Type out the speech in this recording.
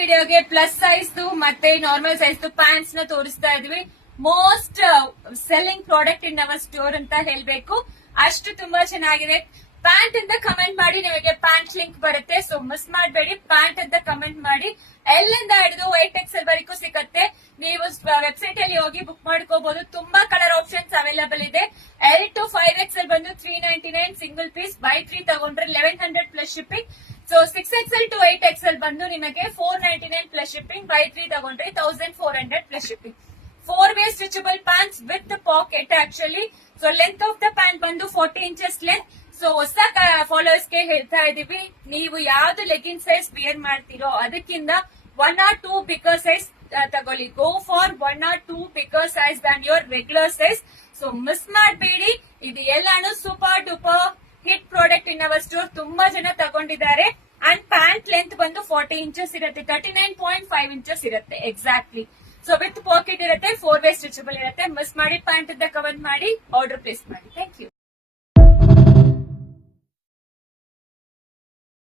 ವಿಡಿಯೋಗೆ plus size ಮತ್ತೆ normal size pants ನ ತೋರಿಸ್ತಾ ಇದ್ವಿ. Most selling product in our store ಅಂತ ಹೇಳ್ಬೇಕು. ಅಷ್ಟು ತುಂಬಾ ಚೆನ್ನಾಗಿದೆ. ಪ್ಯಾಂಟ್ ಅಂತ ಕಮೆಂಟ್ ಮಾಡಿ, ನಿಮಗೆ ಪ್ಯಾಂಟ್ ಲಿಂಕ್ ಬರುತ್ತೆ. ಸೊ ಮಿಸ್ ಮಾಡಬೇಡಿ, ಪ್ಯಾಂಟ್ ಅಂತ ಕಮೆಂಟ್ ಮಾಡಿ. ಎಲ್ ಇಂದ ಹಿಡಿದು 8XL ವರೆಗೂ ಸಿಗುತ್ತೆ. ನೀವು ವೆಬ್ಸೈಟ್ ಅಲ್ಲಿ ಹೋಗಿ ಬುಕ್ ಮಾಡ್ಕೋಬಹುದು. ತುಂಬಾ ಕಲರ್ ಆಪ್ಷನ್ಸ್ ಅವೈಲೇಬಲ್ ಇದೆ. L to 5XL ಬಂದು 399 ಸಿಂಗಲ್ ಪೀಸ್. ಬೈ 3 ತಗೊಂಡ್ರೆ 1100 plus shipping. So 6XL to 8XL ಬಂದು ನಿಮಗೆ 499 ಪ್ಲಸ್ ಶಿಪ್ಪಿಂಗ್. ಬೈ 3 ತಗೊಂಡ್ರೆ 1400 plus shipping. 4-way stretchable pants with packet actually. So length of the pant ಬಂದು 40 inches length. So ಹೊಸ followers ಗೆ ಹೇಳ್ತಾ ಇದೀವಿ, ನೀವು ಯಾವ್ದು ಲೆಗಿನ್ ಸೈಜ್ ವೇರ್ ಮಾಡ್ತೀರೋ ಅದಕ್ಕಿಂತ 1 or 2 ಬಿಗರ್ ಸೈಜ್ ತಗೊಳ್ಳಿ. Go for 1 or 2 bigger size than your regular size. So miss ಮಾಡಬೇಡಿ. ಇದು ಎಲ್ಲಾನು super duper hit product in our store. ತುಂಬಾ ಜನ ತಗೊಂಡಿದ್ದಾರೆ. ಅಂಡ್ ಪ್ಯಾಂಟ್ ಲೆಂತ್ ಬಂದು 40 ಇಂಚಸ್ ಇರುತ್ತೆ. 39.5 ಇಂಚಸ್ ಇರುತ್ತೆ ಎಕ್ಸಾಕ್ಟ್ಲಿ. ಸೊ ವಿತ್ ಪಾಕೆಟ್ ಇರುತ್ತೆ. 4-way ಸ್ಟ್ರೆಚಬಲ್ ಇರುತ್ತೆ. ಮಿಸ್ ಮಾಡಿ, ಪ್ಯಾಂಟ್ ಅಂತ ಕಮೆಂಟ್ ಮಾಡಿ, ಆರ್ಡರ್ ಪ್ಲೇಸ್ ಮಾಡಿ. Thank you.